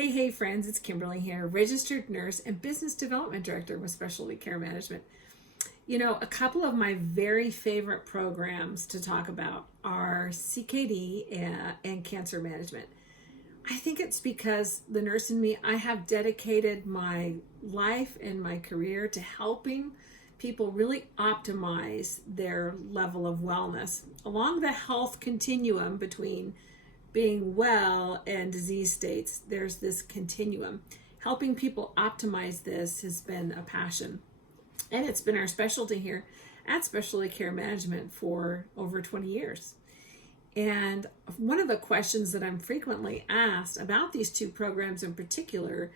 Hey friends, it's Kimberly here, registered nurse and business development director with Specialty Care Management. You know, a couple of my very favorite programs to talk about are CKD and Cancer Management. I think it's because the nurse in me, I have dedicated my life and my career to helping people really optimize their level of wellness along the health continuum between being well and disease states. There's this continuum. Helping people optimize this has been a passion, and it's been our specialty here at Specialty Care Management for over 20 years. And one of the questions that I'm frequently asked about these two programs in particular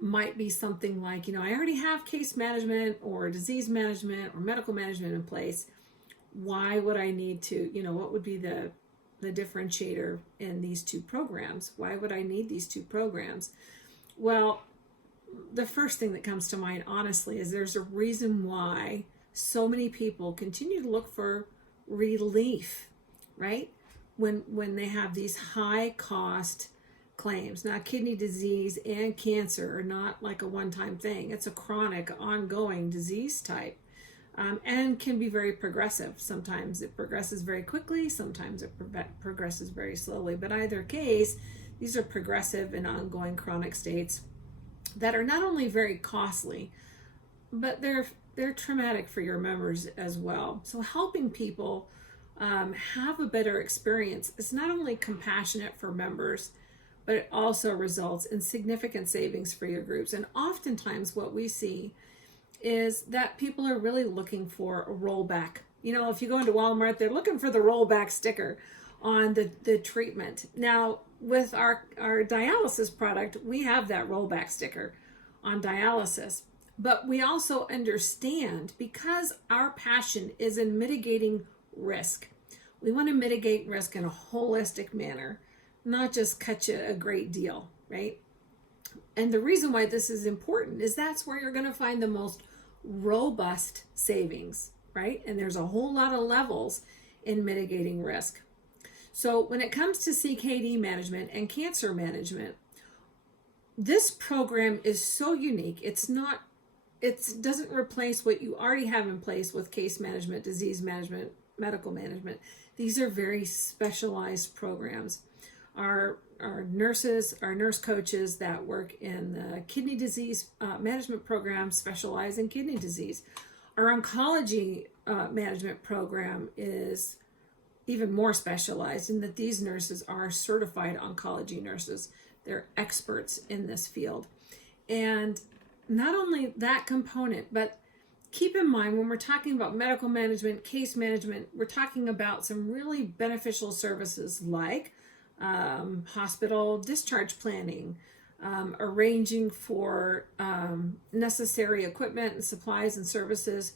might be something like, I already have case management or disease management or medical management in place. Why would I need to, what would be the differentiator in these two programs? Why would I need these two programs? Well, the first thing that comes to mind, honestly, is there's a reason why so many people continue to look for relief, right? When they have these high cost claims. Now, kidney disease and cancer are not like a one-time thing. It's a chronic, ongoing disease type. And can be very progressive. Sometimes it progresses very quickly, sometimes it progresses very slowly. But either case, these are progressive and ongoing chronic states that are not only very costly, but they're traumatic for your members as well. So helping people have a better experience is not only compassionate for members, but it also results in significant savings for your groups. And oftentimes what we see is that people are really looking for a rollback. If you go into Walmart, they're looking for the rollback sticker on the treatment. Now, with our dialysis product, we have that rollback sticker on dialysis. But we also understand, because our passion is in mitigating risk, we want to mitigate risk in a holistic manner, not just cut you a great deal, right? And the reason why this is important is that's where you're going to find the most robust savings, right? And there's a whole lot of levels in mitigating risk. So when it comes to CKD management and cancer management, this program is so unique. It doesn't replace what you already have in place with case management, disease management, medical management. These are very specialized programs. Our nurses, our nurse coaches that work in the kidney disease management program specialize in kidney disease. Our oncology management program is even more specialized in that these nurses are certified oncology nurses. They're experts in this field. And not only that component, but keep in mind when we're talking about medical management, case management, we're talking about some really beneficial services like hospital discharge planning, arranging for necessary equipment and supplies and services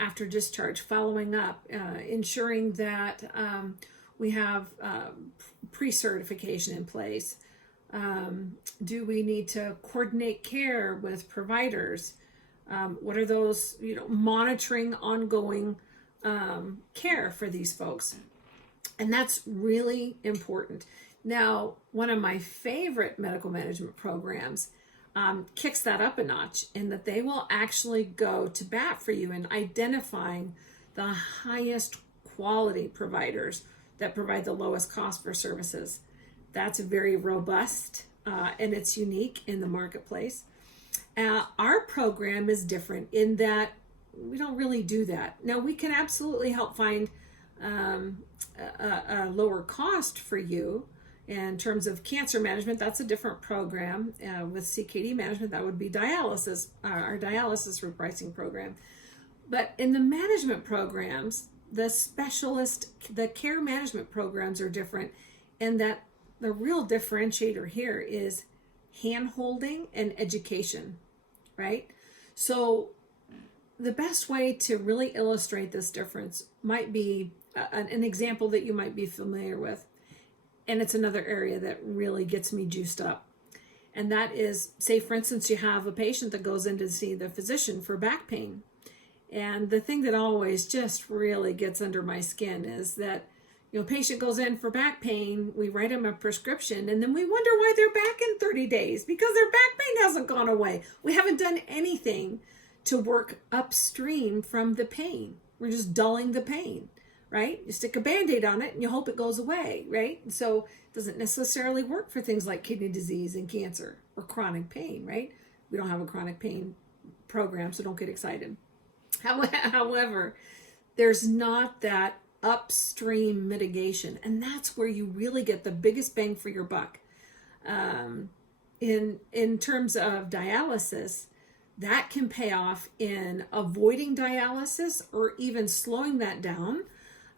after discharge, following up, ensuring that we have pre-certification in place. Do we need to coordinate care with providers? What are those, monitoring ongoing care for these folks? And that's really important. Now, one of my favorite medical management programs kicks that up a notch in that they will actually go to bat for you in identifying the highest quality providers that provide the lowest cost for services. That's very robust and it's unique in the marketplace. Our program is different in that we don't really do that. Now, we can absolutely help find a lower cost for you in terms of cancer management. That's a different program. With CKD management, that would be dialysis, our dialysis repricing program. But in the management programs, the care management programs are different in that the real differentiator here is hand-holding and education, right? So the best way to really illustrate this difference might be an example that you might be familiar with. And it's another area that really gets me juiced up. And that is, say, for instance, you have a patient that goes in to see the physician for back pain. And the thing that always just really gets under my skin is that Patient goes in for back pain, we write them a prescription, and then we wonder why they're back in 30 days because their back pain hasn't gone away. We haven't done anything to work upstream from the pain. We're just dulling the pain, right? You stick a Band-Aid on it and you hope it goes away, right? So it doesn't necessarily work for things like kidney disease and cancer or chronic pain, right? We don't have a chronic pain program, so don't get excited. However, there's not that upstream mitigation, and that's where you really get the biggest bang for your buck. In terms of dialysis, that can pay off in avoiding dialysis or even slowing that down.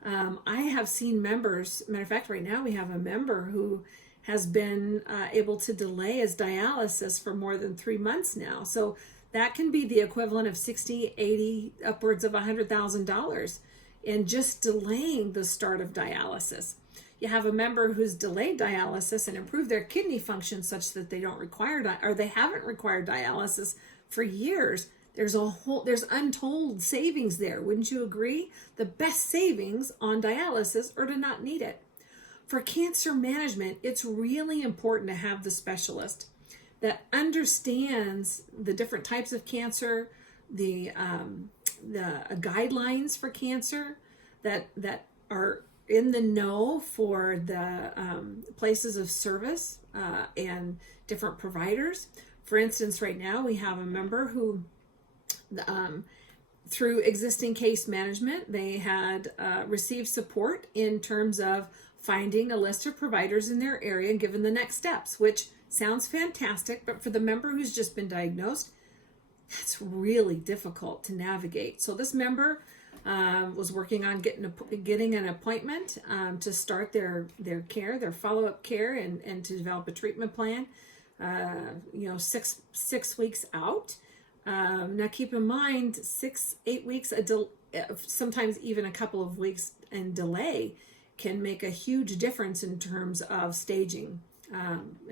I have seen members, matter of fact, right now we have a member who has been able to delay his dialysis for more than 3 months now. So that can be the equivalent of 60, 80, upwards of $100,000 in just delaying the start of dialysis. You have a member who's delayed dialysis and improved their kidney function such that they don't require or they haven't required dialysis for years. There's untold savings there. Wouldn't you agree? The best savings on dialysis are to not need it. For cancer management, it's really important to have the specialist that understands the different types of cancer, the guidelines for cancer, that are in the know for the places of service and different providers. For instance, right now we have a member who, through existing case management, they had received support in terms of finding a list of providers in their area and given the next steps, which sounds fantastic, but for the member who's just been diagnosed, that's really difficult to navigate. So this member was working on getting an appointment to start their care, their follow-up care, and to develop a treatment plan. 6 weeks out. Now keep in mind, 6-8 weeks, sometimes even a couple of weeks in delay can make a huge difference in terms of staging.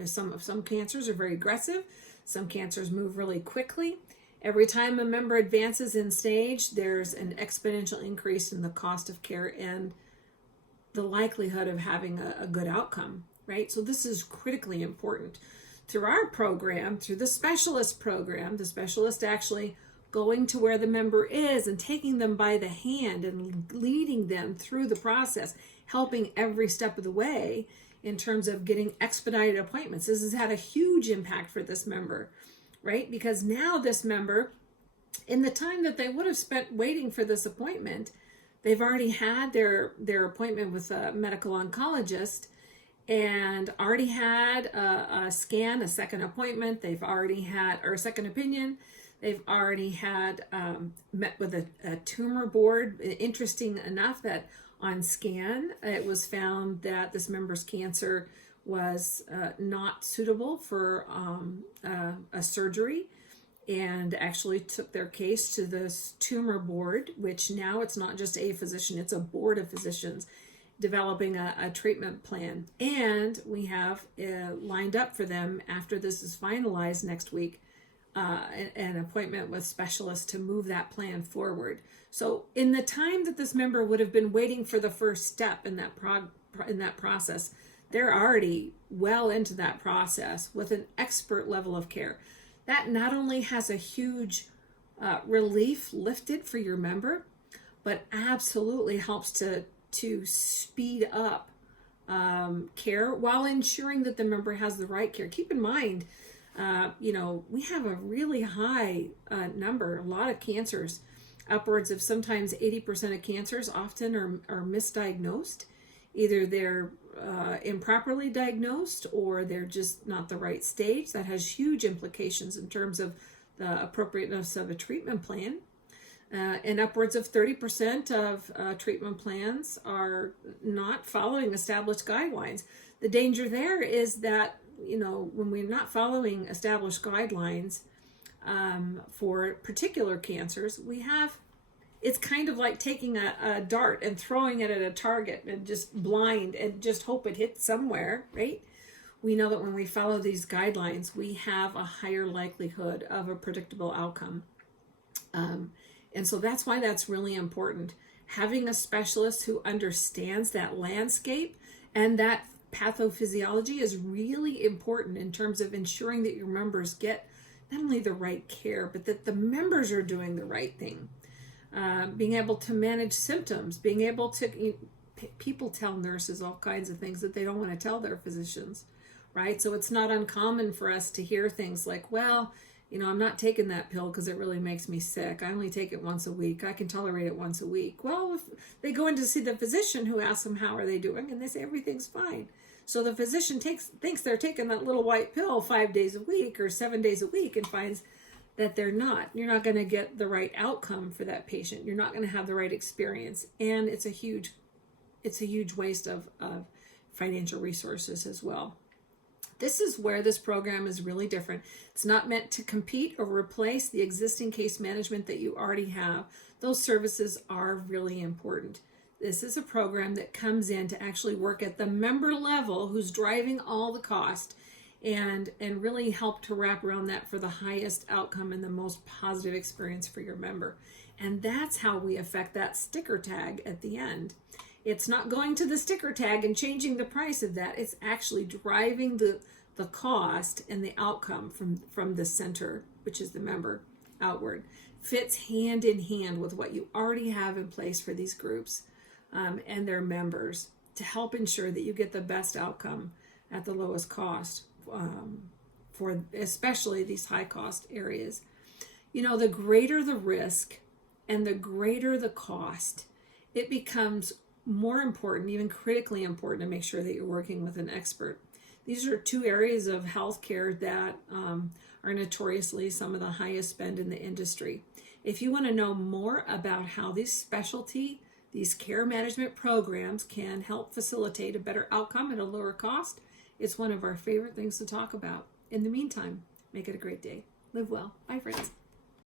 Some cancers are very aggressive. Some cancers move really quickly. Every time a member advances in stage, there's an exponential increase in the cost of care and the likelihood of having a good outcome, right? So this is critically important. Through our program, through the specialist program, the specialist actually going to where the member is and taking them by the hand and leading them through the process, helping every step of the way in terms of getting expedited appointments. This has had a huge impact for this member, right? Because now this member, in the time that they would have spent waiting for this appointment, they've already had their appointment with a medical oncologist and already had a scan, a second appointment. They've already had, or a second opinion. They've already had met with a tumor board. Interesting enough that on scan, it was found that this member's cancer was not suitable for a surgery, and actually took their case to this tumor board, which now it's not just a physician, it's a board of physicians developing a treatment plan. And we have lined up for them, after this is finalized next week, an appointment with specialists to move that plan forward. So in the time that this member would have been waiting for the first step in that process, they're already well into that process with an expert level of care. That not only has a huge relief lifted for your member, but absolutely helps to speed up care while ensuring that the member has the right care. Keep in mind, we have a really high number, a lot of cancers, upwards of sometimes 80% of cancers often are misdiagnosed. Either they're improperly diagnosed or they're just not the right stage. That has huge implications in terms of the appropriateness of a treatment plan. And upwards of 30% of treatment plans are not following established guidelines. The danger there is that, when we're not following established guidelines for particular cancers, it's kind of like taking a dart and throwing it at a target and just blind and just hope it hits somewhere, right? We know that when we follow these guidelines, we have a higher likelihood of a predictable outcome. And so that's why that's really important. having a specialist who understands that landscape and that pathophysiology is really important in terms of ensuring that your members get not only the right care, but that the members are doing the right thing. Being able to manage symptoms, being able to, people tell nurses all kinds of things that they don't want to tell their physicians, right? So it's not uncommon for us to hear things like, well, I'm not taking that pill because it really makes me sick. I only take it once a week. I can tolerate it once a week. Well, if they go in to see the physician who asks them how are they doing, and they say everything's fine. So the physician thinks they're taking that little white pill 5 days a week or 7 days a week and finds that they're not. You're not going to get the right outcome for that patient. You're not going to have the right experience. And it's a huge waste of financial resources as well. This is where this program is really different. It's not meant to compete or replace the existing case management that you already have. Those services are really important. This is a program that comes in to actually work at the member level who's driving all the cost and really help to wrap around that for the highest outcome and the most positive experience for your member. And that's how we affect that sticker tag at the end. It's not going to the sticker tag and changing the price of that. It's actually driving the cost and the outcome from the center, which is the member, outward. Fits hand in hand with what you already have in place for these groups and their members to help ensure that you get the best outcome at the lowest cost for especially these high cost areas. The greater the risk and the greater the cost, it becomes more important, even critically important, to make sure that you're working with an expert. These are two areas of healthcare that are notoriously some of the highest spend in the industry. If you want to know more about how these care management programs can help facilitate a better outcome at a lower cost, it's one of our favorite things to talk about. In the meantime, make it a great day. Live well. Bye, friends.